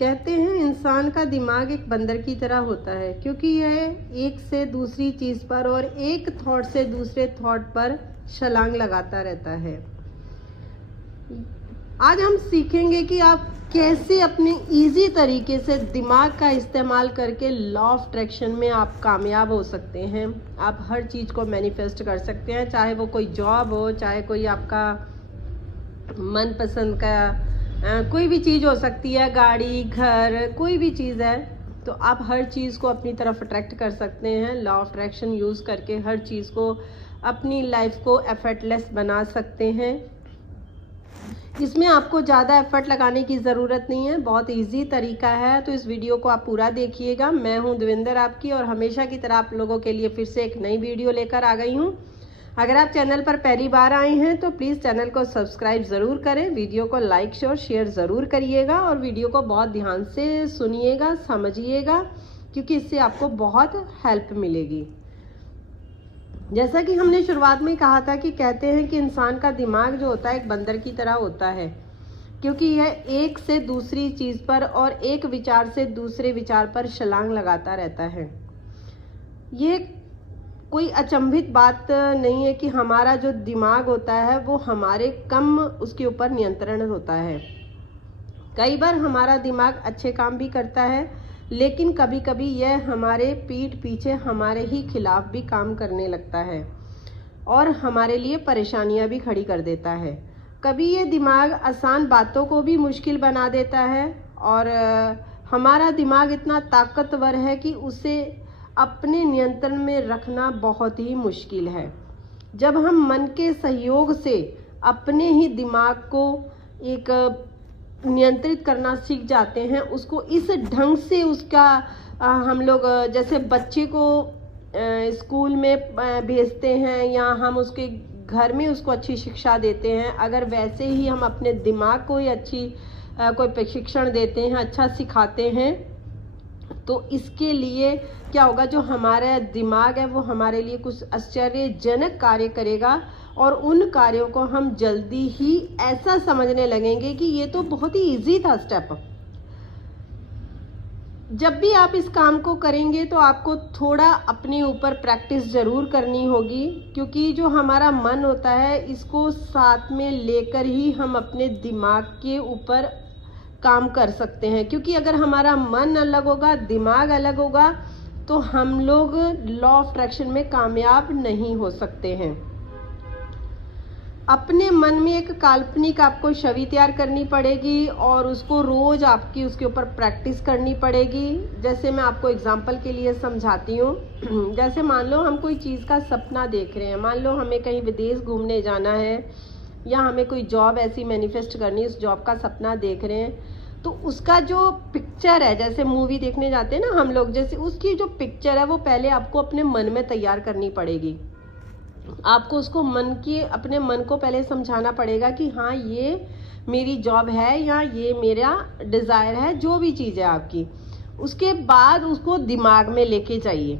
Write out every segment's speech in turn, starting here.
कहते हैं इंसान का दिमाग एक बंदर की तरह होता है, क्योंकि यह एक से दूसरी चीज़ पर और एक थॉट से दूसरे थॉट पर छलांग लगाता रहता है। आज हम सीखेंगे कि आप कैसे अपने इजी तरीके से दिमाग का इस्तेमाल करके लॉ ऑफ अट्रैक्शन में आप कामयाब हो सकते हैं। आप हर चीज़ को मैनिफेस्ट कर सकते हैं, चाहे वो कोई जॉब हो, चाहे कोई आपका मनपसंद का कोई भी चीज़ हो सकती है, गाड़ी, घर, कोई भी चीज़ है, तो आप हर चीज़ को अपनी तरफ अट्रैक्ट कर सकते हैं। लॉ ऑफ अट्रैक्शन यूज़ करके हर चीज़ को अपनी लाइफ को एफर्टलेस बना सकते हैं। इसमें आपको ज़्यादा एफर्ट लगाने की ज़रूरत नहीं है, बहुत इजी तरीका है। तो इस वीडियो को आप पूरा देखिएगा। मैं हूं देवेंद्र आपकी, और हमेशा की तरह आप लोगों के लिए फिर से एक नई वीडियो लेकर आ गई हूं। अगर आप चैनल पर पहली बार आए हैं तो प्लीज़ चैनल को सब्सक्राइब ज़रूर करें, वीडियो को लाइक और शेयर ज़रूर करिएगा, और वीडियो को बहुत ध्यान से सुनिएगा, समझिएगा, क्योंकि इससे आपको बहुत हेल्प मिलेगी। जैसा कि हमने शुरुआत में कहा था कि कहते हैं कि इंसान का दिमाग जो होता है एक बंदर की तरह होता है, क्योंकि यह एक से दूसरी चीज़ पर और एक विचार से दूसरे विचार पर छलांग लगाता रहता है। ये कोई अचंभित बात नहीं है कि हमारा जो दिमाग होता है वो हमारे कम उसके ऊपर नियंत्रण होता है। कई बार हमारा दिमाग अच्छे काम भी करता है, लेकिन कभी कभी यह हमारे पीठ पीछे हमारे ही खिलाफ भी काम करने लगता है और हमारे लिए परेशानियां भी खड़ी कर देता है। कभी ये दिमाग आसान बातों को भी मुश्किल बना देता है, और हमारा दिमाग इतना ताकतवर है कि उसे अपने नियंत्रण में रखना बहुत ही मुश्किल है। जब हम मन के सहयोग से अपने ही दिमाग को एक नियंत्रित करना सीख जाते हैं, उसको इस ढंग से उसका हम लोग जैसे बच्चे को स्कूल में भेजते हैं या हम उसके घर में उसको अच्छी शिक्षा देते हैं, अगर वैसे ही हम अपने दिमाग को ही अच्छी कोई प्रशिक्षण देते हैं, अच्छा सिखाते हैं, तो इसके लिए क्या होगा, जो हमारा दिमाग है वो हमारे लिए कुछ आश्चर्यजनक कार्य करेगा, और उन कार्यों को हम जल्दी ही ऐसा समझने लगेंगे कि ये तो बहुत ही इजी था स्टेप। जब भी आप इस काम को करेंगे तो आपको थोड़ा अपने ऊपर प्रैक्टिस ज़रूर करनी होगी, क्योंकि जो हमारा मन होता है इसको साथ में लेकर ही हम अपने दिमाग के ऊपर काम कर सकते हैं। क्योंकि अगर हमारा मन अलग होगा, दिमाग अलग होगा, तो हम लोग लॉ ऑफ अट्रैक्शन में कामयाब नहीं हो सकते हैं। अपने मन में एक काल्पनिक आपको छवि तैयार करनी पड़ेगी और उसको रोज आपकी उसके ऊपर प्रैक्टिस करनी पड़ेगी। जैसे मैं आपको एग्जांपल के लिए समझाती हूँ। जैसे मान लो हम कोई चीज़ का सपना देख रहे हैं, मान लो हमें कहीं विदेश घूमने जाना है या हमें कोई जॉब ऐसी मैनिफेस्ट करनी है, उस जॉब का सपना देख रहे हैं, तो उसका जो पिक्चर है, जैसे मूवी देखने जाते हैं ना हम लोग, जैसे उसकी जो पिक्चर है वो पहले आपको अपने मन में तैयार करनी पड़ेगी। आपको उसको अपने मन को पहले समझाना पड़ेगा कि हाँ ये मेरी जॉब है या ये मेरा डिज़ायर है, जो भी चीज़ है आपकी। उसके बाद उसको दिमाग में लेके जाइए।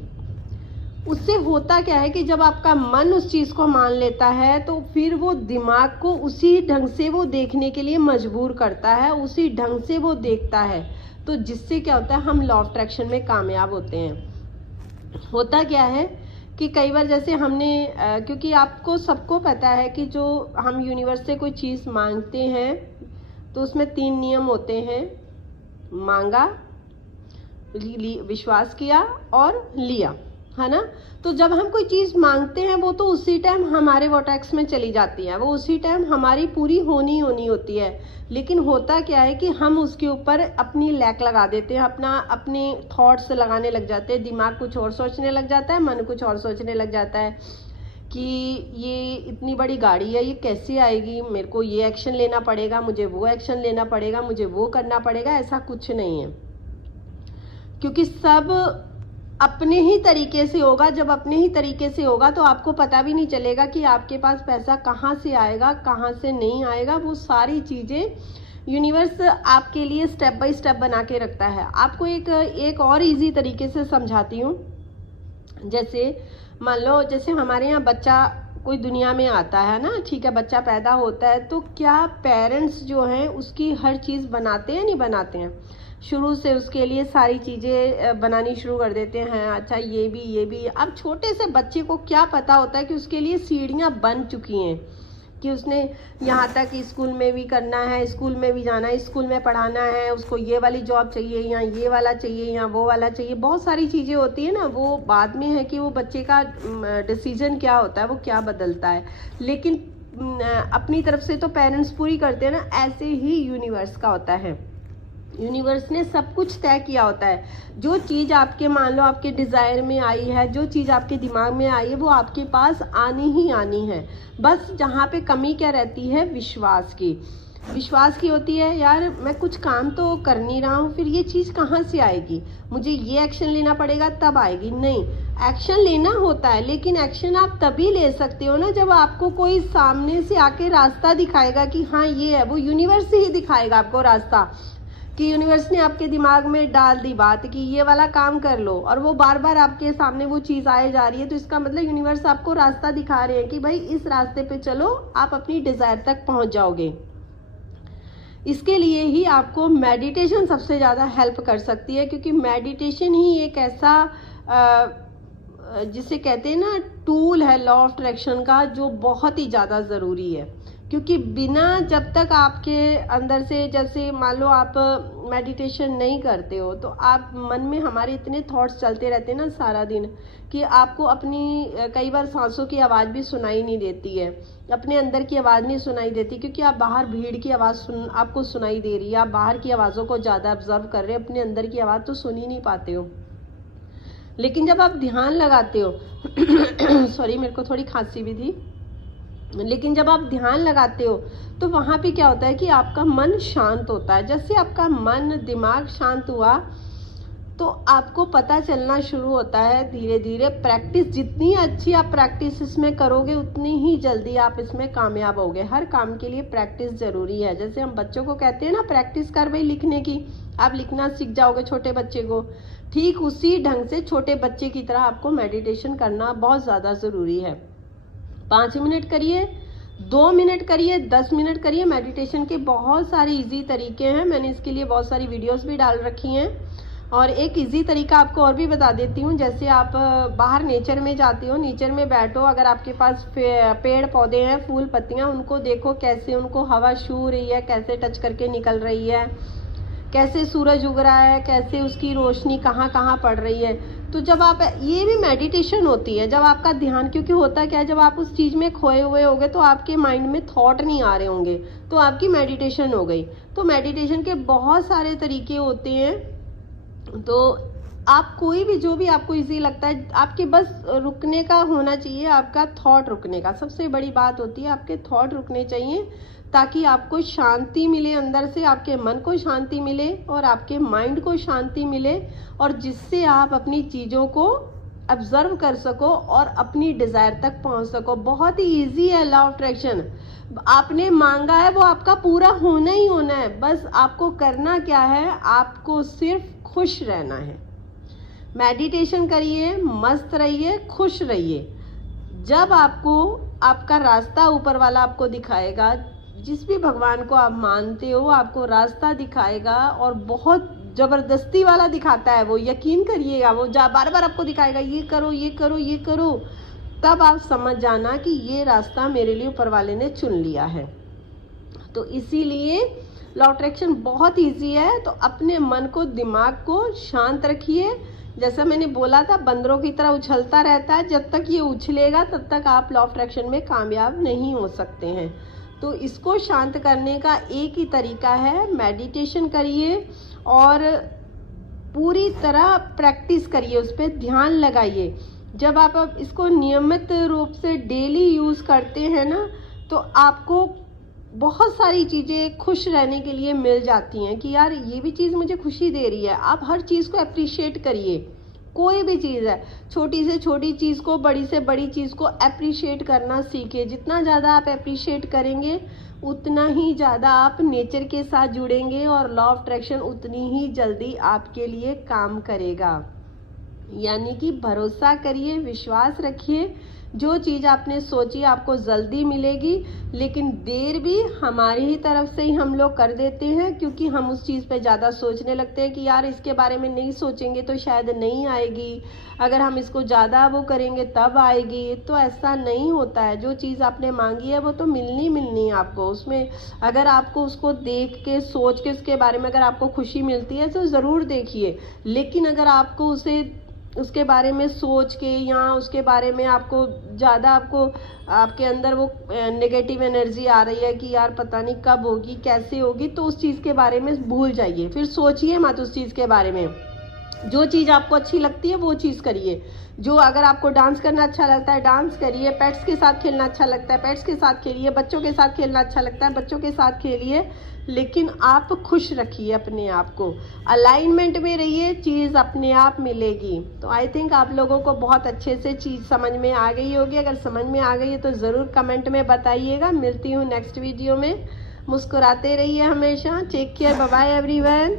उससे होता क्या है कि जब आपका मन उस चीज़ को मान लेता है तो फिर वो दिमाग को उसी ढंग से वो देखने के लिए मजबूर करता है, उसी ढंग से वो देखता है। तो जिससे क्या होता है, हम लॉ ऑफ अट्रैक्शन में कामयाब होते हैं। होता क्या है कि कई बार जैसे हमने क्योंकि आपको सबको पता है कि जो हम यूनिवर्स से कोई चीज़ मांगते हैं तो उसमें 3 नियम होते हैं: मांगा, विश्वास किया और लिया, है ना। तो जब हम कोई चीज़ मांगते हैं वो तो उसी टाइम हमारे वोटेक्स में चली जाती है, वो उसी टाइम हमारी पूरी होनी होती है। लेकिन होता क्या है कि हम उसके ऊपर अपनी लैक लगा देते हैं, अपने थॉट्स लगाने लग जाते हैं, दिमाग कुछ और सोचने लग जाता है, मन कुछ और सोचने लग जाता है कि ये इतनी बड़ी गाड़ी है, ये कैसे आएगी, मेरे को ये एक्शन लेना पड़ेगा, मुझे वो एक्शन लेना पड़ेगा, मुझे वो करना पड़ेगा। ऐसा कुछ नहीं है, क्योंकि सब अपने ही तरीके से होगा। जब अपने ही तरीके से होगा तो आपको पता भी नहीं चलेगा कि आपके पास पैसा कहाँ से आएगा, कहाँ से नहीं आएगा। वो सारी चीज़ें यूनिवर्स आपके लिए स्टेप बाय स्टेप बना के रखता है। आपको एक और इजी तरीके से समझाती हूँ। जैसे मान लो, जैसे हमारे यहाँ बच्चा कोई दुनिया में आता है ना, ठीक है, बच्चा पैदा होता है, तो क्या पेरेंट्स जो हैं उसकी हर चीज़ बनाते हैं, नहीं बनाते हैं? शुरू से उसके लिए सारी चीज़ें बनानी शुरू कर देते हैं। अच्छा ये भी अब छोटे से बच्चे को क्या पता होता है कि उसके लिए सीढ़ियाँ बन चुकी हैं, कि उसने यहाँ तक स्कूल में भी करना है, स्कूल में भी जाना है, स्कूल में पढ़ाना है, उसको ये वाली जॉब चाहिए, या ये वाला चाहिए, या वो वाला चाहिए। बहुत सारी चीज़ें होती है ना, वो बाद में है कि वो बच्चे का डिसीजन क्या होता है, वो क्या बदलता है। लेकिन अपनी तरफ से तो पेरेंट्स पूरी करते हैं ना, ऐसे ही यूनिवर्स का होता है। यूनिवर्स ने सब कुछ तय किया होता है। जो चीज़ आपके, मान लो आपके डिज़ायर में आई है, जो चीज़ आपके दिमाग में आई है, वो आपके पास आनी ही आनी है। बस जहाँ पे कमी क्या रहती है, विश्वास की। विश्वास की होती है, यार मैं कुछ काम तो कर नहीं रहा हूँ, फिर ये चीज़ कहाँ से आएगी, मुझे ये एक्शन लेना पड़ेगा तब आएगी। नहीं, एक्शन लेना होता है, लेकिन एक्शन आप तभी ले सकते हो ना जब आपको कोई सामने से आके रास्ता दिखाएगा कि हाँ ये है। वो यूनिवर्स ही दिखाएगा आपको रास्ता, कि यूनिवर्स ने आपके दिमाग में डाल दी बात कि ये वाला काम कर लो, और वो बार बार आपके सामने वो चीज़ आए जा रही है। तो इसका मतलब यूनिवर्स आपको रास्ता दिखा रहे हैं कि भाई इस रास्ते पे चलो, आप अपनी डिज़ायर तक पहुंच जाओगे। इसके लिए ही आपको मेडिटेशन सबसे ज़्यादा हेल्प कर सकती है, क्योंकि मेडिटेशन ही एक ऐसा जिसे कहते हैं ना टूल है लॉ ऑफ अट्रैक्शन का, जो बहुत ही ज़्यादा ज़रूरी है। क्योंकि बिना, जब तक आपके अंदर से, जैसे मान लो आप मेडिटेशन नहीं करते हो, तो आप मन में, हमारे इतने थॉट्स चलते रहते हैं ना सारा दिन, कि आपको अपनी कई बार सांसों की आवाज़ भी सुनाई नहीं देती है, अपने अंदर की आवाज़ नहीं सुनाई देती, क्योंकि आप बाहर भीड़ की आवाज़ आपको सुनाई दे रही है, आप बाहर की आवाज़ों को ज़्यादा ऑब्जर्व कर रहे हैं, अपने अंदर की आवाज़ तो सुन ही नहीं पाते हो। लेकिन जब आप ध्यान लगाते हो सॉरी, मेरे को थोड़ी खांसी भी थी, लेकिन जब आप ध्यान लगाते हो तो वहाँ पे क्या होता है कि आपका मन शांत होता है। जैसे आपका मन, दिमाग शांत हुआ, तो आपको पता चलना शुरू होता है धीरे धीरे। प्रैक्टिस जितनी अच्छी आप प्रैक्टिस इसमें करोगे, उतनी ही जल्दी आप इसमें कामयाब होगे। हर काम के लिए प्रैक्टिस ज़रूरी है। जैसे हम बच्चों को कहते हैं ना, प्रैक्टिस कर भाई लिखने की, आप लिखना सीख जाओगे छोटे बच्चे को, ठीक उसी ढंग से छोटे बच्चे की तरह आपको मेडिटेशन करना बहुत ज़्यादा ज़रूरी है। 5 मिनट करिए, 2 मिनट करिए, 10 मिनट करिए। मेडिटेशन के बहुत सारे इजी तरीके हैं, मैंने इसके लिए बहुत सारी वीडियोस भी डाल रखी हैं। और एक इजी तरीका आपको और भी बता देती हूँ। जैसे आप बाहर नेचर में जाते हो, नेचर में बैठो, अगर आपके पास पेड़ पौधे हैं, फूल पत्तियाँ, उनको देखो कैसे उनको हवा छू रही है, कैसे टच करके निकल रही है, कैसे सूरज उग रहा है, कैसे उसकी रोशनी कहाँ कहाँ पड़ रही है। तो जब आप, ये भी मेडिटेशन होती है, जब आपका ध्यान, क्योंकि होता क्या है, जब आप उस चीज़ में खोए हुए होगे तो आपके माइंड में थॉट नहीं आ रहे होंगे, तो आपकी मेडिटेशन हो गई। तो मेडिटेशन के बहुत सारे तरीके होते हैं। तो आप कोई भी, जो भी आपको इजी लगता है, आपके बस रुकने का होना चाहिए, आपका थॉट रुकने का। सबसे बड़ी बात होती है आपके थॉट रुकने चाहिए, ताकि आपको शांति मिले अंदर से, आपके मन को शांति मिले और आपके माइंड को शांति मिले, और जिससे आप अपनी चीज़ों को ऑब्जर्व कर सको और अपनी डिज़ायर तक पहुंच सको। बहुत ही इजी है लॉ ऑफ अट्रैक्शन। आपने मांगा है, वो आपका पूरा होना ही होना है। बस आपको करना क्या है, आपको सिर्फ खुश रहना है। मेडिटेशन करिए, मस्त रहिए, खुश रहिए। जब आपको आपका रास्ता ऊपर वाला आपको दिखाएगा, जिस भी भगवान को आप मानते हो, आपको रास्ता दिखाएगा, और बहुत ज़बरदस्ती वाला दिखाता है वो, यकीन करिएगा। वो बार बार आपको दिखाएगा, ये करो, ये करो, ये करो, तब आप समझ जाना कि ये रास्ता मेरे लिए ऊपर वाले ने चुन लिया है। तो इसीलिए लॉ ऑफ अट्रैक्शन बहुत ईजी है। तो अपने मन को, दिमाग को शांत रखिए। जैसा मैंने बोला था, बंदरों की तरह उछलता रहता है, जब तक ये उछलेगा तब तक आप लॉ ऑफ अट्रैक्शन में कामयाब नहीं हो सकते हैं। तो इसको शांत करने का एक ही तरीका है, मेडिटेशन करिए और पूरी तरह प्रैक्टिस करिए, उस पर ध्यान लगाइए। जब आप इसको नियमित रूप से डेली यूज़ करते हैं ना, तो आपको बहुत सारी चीज़ें खुश रहने के लिए मिल जाती हैं, कि यार ये भी चीज़ मुझे खुशी दे रही है। आप हर चीज़ को अप्रिशिएट करिए। कोई भी चीज़ है, छोटी से छोटी चीज़ को, बड़ी से बड़ी चीज़ को अप्रिशिएट करना सीखिए। जितना ज़्यादा आप अप्रिशिएट करेंगे, उतना ही ज़्यादा आप नेचर के साथ जुड़ेंगे, और लॉ ऑफ अट्रैक्शन उतनी ही जल्दी आपके लिए काम करेगा। यानी कि भरोसा करिए, विश्वास रखिए, जो चीज़ आपने सोची आपको जल्दी मिलेगी, लेकिन देर भी हमारी ही तरफ से ही हम लोग कर देते हैं, क्योंकि हम उस चीज़ पे ज़्यादा सोचने लगते हैं कि यार इसके बारे में नहीं सोचेंगे तो शायद नहीं आएगी, अगर हम इसको ज़्यादा वो करेंगे तब आएगी। तो ऐसा नहीं होता है, जो चीज़ आपने मांगी है वो तो मिलनी मिलनी है आपको। उसमें अगर आपको उसको देख के सोच के उसके बारे में अगर आपको खुशी मिलती है तो ज़रूर देखिए, लेकिन अगर आपको उसे उसके बारे में सोच के या उसके बारे में आपको ज़्यादा आपके अंदर वो नेगेटिव एनर्जी आ रही है कि यार पता नहीं कब होगी कैसे होगी, तो उस चीज़ के बारे में भूल जाइए, फिर सोचिए मत उस चीज़ के बारे में। जो चीज़ आपको अच्छी लगती है वो चीज़ करिए। जो अगर आपको डांस करना अच्छा लगता है डांस करिए, पेट्स के साथ खेलना अच्छा लगता है पेट्स के साथ खेलिए, बच्चों के साथ खेलना अच्छा लगता है बच्चों के साथ खेलिए, लेकिन आप खुश रखिए अपने आप को, अलाइनमेंट में रहिए, चीज़ अपने आप मिलेगी। तो आई थिंक आप लोगों को बहुत अच्छे से चीज़ समझ में आ गई होगी। अगर समझ में आ गई है तो ज़रूर कमेंट में बताइएगा। मिलती हूँ नेक्स्ट वीडियो में। मुस्कुराते रहिए हमेशा। Take care, bye bye everyone.